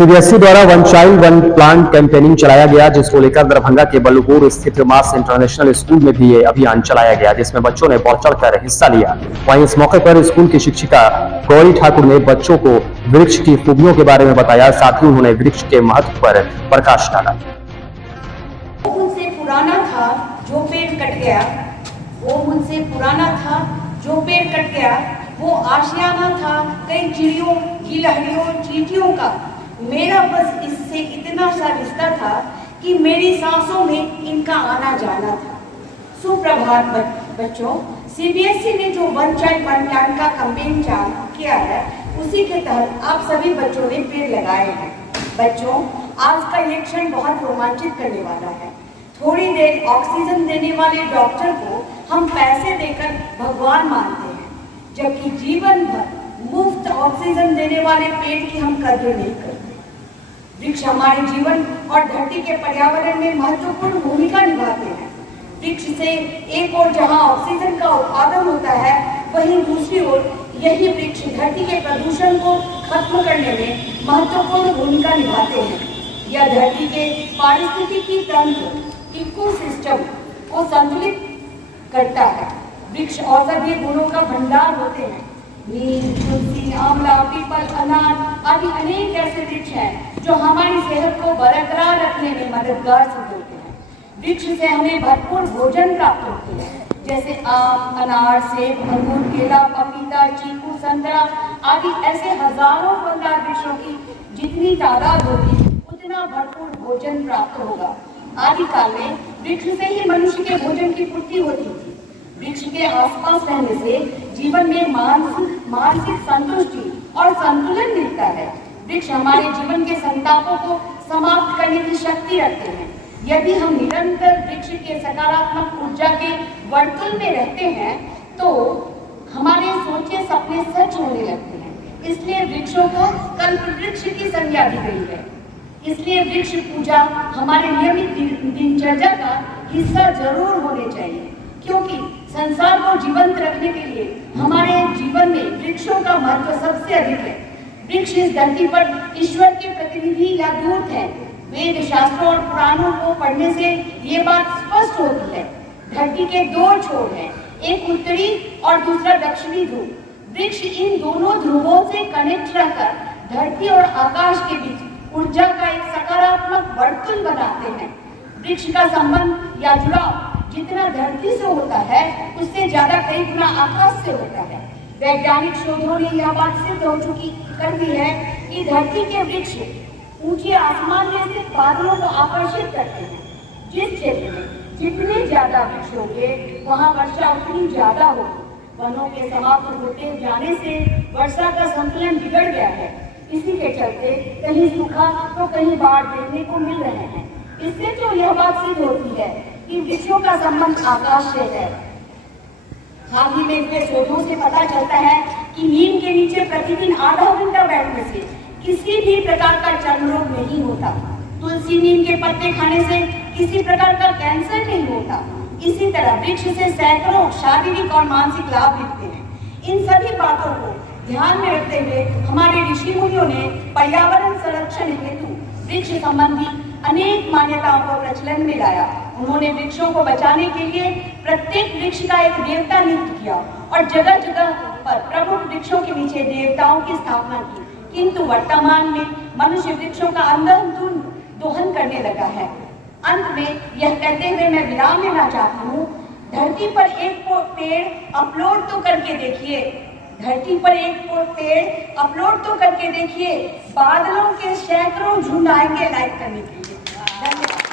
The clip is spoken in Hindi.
सीबीएसई द्वारा one child one plant campaigning चलाया गया, जिसको लेकर दरभंगा के बल्लूपुर स्थित मास इंटरनेशनल स्कूल में भी ये अभियान चलाया गया, जिसमें बच्चों ने बढ़ चढ़कर हिस्सा लिया। वहीं इस मौके पर स्कूल की शिक्षिका गौरी ठाकुर ने बच्चों को वृक्ष की खूबियों के बारे में बताया, साथ ही उन्होंने वृक्ष के महत्व पर प्रकाश डाला। मुझसे पुराना था जो पेड़ कट गया, वो मुझसे पुराना था जो पेड़ कट गया, वो आशियाना था कई चिड़ियों, गिलहरियों, चींटियों का। मेरा बस इससे इतना सा रिश्ता था कि मेरी सांसों में इनका आना जाना था। सुप्रभात बच्चों, सीबीएसई ने जो वन चाइल्ड वन प्लांट का कैंपेन किया है, उसी के तहत आप सभी बच्चों ने पेड़ लगाए हैं। बच्चों, आज का ये क्षण बहुत रोमांचित करने वाला है। थोड़ी देर ऑक्सीजन देने वाले डॉक्टर को हम पैसे देकर भगवान मानते हैं, जबकि जीवन भर मुफ्त ऑक्सीजन देने वाले पेड़ की हम कदर नहीं करते। वृक्ष हमारे जीवन और धरती के पर्यावरण में महत्वपूर्ण भूमिका निभाते हैं। वृक्ष से एक ओर जहां ऑक्सीजन का उत्पादन होता है, वहीं दूसरी ओर यही वृक्ष धरती के प्रदूषण को खत्म करने में महत्वपूर्ण भूमिका निभाते हैं। यह धरती के पारिस्थितिकी तंत्र इकोसिस्टम को संतुलित करता है। वृक्ष औषधीय गुणों का भंडार होते हैं। नीम, तुलसी, आंवला, पीपल, अनार आदि अनेक ऐसे वृक्ष हैं जो हमारी सेहत को बरकरार रखने में मददगार सिद्ध होते हैं। वृक्ष से हमें भरपूर भोजन प्राप्त होते हैं, जैसे आम, अनार, सेब, अंगूर, केला, पपीता, चीकू, संतरा आदि ऐसे हजारों फलदार वृक्षों की जितनी तादाद होगी, उतना भरपूर भोजन प्राप्त होगा। आदिकाल में वृक्ष से ही मनुष्य के भोजन की पूर्ति होती थी। वृक्ष के आसपास रहने से जीवन में मानसिक संतुष्टि और संतुलन मिलता है। वृक्ष हमारे जीवन के संतापों को समाप्त करने की शक्ति रखते हैं। यदि हम निरंतर वृक्ष के सकारात्मक ऊर्जा के वर्तुल में रहते हैं, तो हमारे सोचे सपने सच होने लगते हैं। इसलिए वृक्षों को कल्पवृक्ष की संज्ञा दी गई है। इसलिए वृक्ष पूजा हमारे नियमित दिनचर्या का हिस्सा जरूर होने चाहिए, क्योंकि संसार को जीवंत रखने के लिए हमारे जीवन में वृक्षों का महत्व सबसे अधिक है। वृक्ष इस धरती पर ईश्वर के प्रतिनिधि या दूत हैं। वेद, शास्त्रों और पुराणों को पढ़ने से ये बात स्पष्ट होती है। धरती के दो छोर हैं, एक उत्तरी और दूसरा दक्षिणी ध्रुव। वृक्ष इन दोनों ध्रुवों से कनेक्ट रहकर धरती और आकाश के बीच ऊर्जा का एक सकारात्मक वर्तुल बनाते हैं। वृक्ष का संबंध या जुड़ाव जितना धरती से होता है, उससे ज्यादा कई गुना आकाश से होता है। वैज्ञानिक शोधों ने यह बात सिद्ध हो चुकी कर दी है कि धरती के वृक्ष ऊंचे आसमान में स्थित बादलों को आकर्षित करते हैं। जिस क्षेत्र में जितने ज्यादा वृक्ष होंगे, वहां वर्षा उतनी ज्यादा होगी। वनों के समाप्त होते जाने से वर्षा का संतुलन बिगड़ गया है। इसी के चलते कहीं सूखा तो कहीं बाढ़ देखने को मिल रहे हैं। इससे तो यह बात सिद्ध होती है कि वृक्षों का संबंध आकाश से है। हाल ही में हुए शोधों से पता चलता है कि नीम के नीचे प्रतिदिन आधा घंटा बैठने से किसी भी प्रकार का चर्म रोग नहीं होता। तुलसी, नीम के पत्ते खाने से किसी प्रकार का कैंसर नहीं होता। इसी तरह वृक्ष से सैकड़ों शारीरिक और मानसिक लाभ मिलते हैं। इन सभी बातों को ध्यान में रखते हुए हमारे ऋषि मुनियों ने पर्यावरण संरक्षण हेतु वृक्ष संबंधी अनेक मान्यताओं को प्रचलन में लाया। उन्होंने वृक्षों को बचाने के लिए प्रत्येक वृक्ष का एक देवता नियुक्त किया और जगह जगह पर प्रमुख वृक्षों के नीचे देवताओं की स्थापना की। किंतु वर्तमान में मनुष्य वृक्षों का अंधाधुंध दोहन करने लगा है। अंत में यह कहते हुए मैं विराम लेना चाहती हूँ, धरती पर एक पेड़ अपलोड तो करके देखिए, धरती पर एक पेड़ अपलोड तो करके देखिए, बादलों के सैकड़ों झुंड आएंगे लाइक करने के लिए। धन्यवाद।